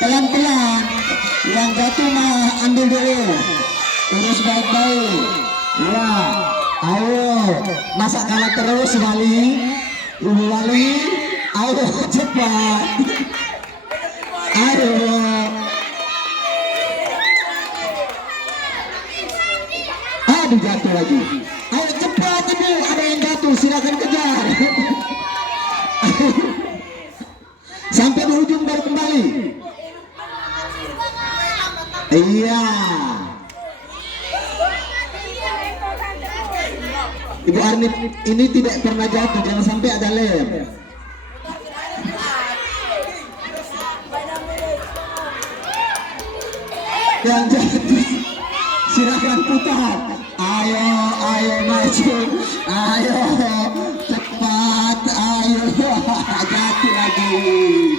pelan-pelan. Yang jatuh mah ambil dulu, urus baik-baik. Ya, ayo, masa kalah terus Wali, Ibu Wali, ayo cepat, ayo. Aduh jatuh lagi. Ayo cepat Ibu, ada yang jatuh, silakan kejar. Sampai di ujung baru kembali. Iya. Ibu Arnif ini tidak pernah jatuh, jangan sampai ada lem. Yang jatuh, silakan putar. Ayo, ayo maju, ayo cepat, ayo jatuh lagi.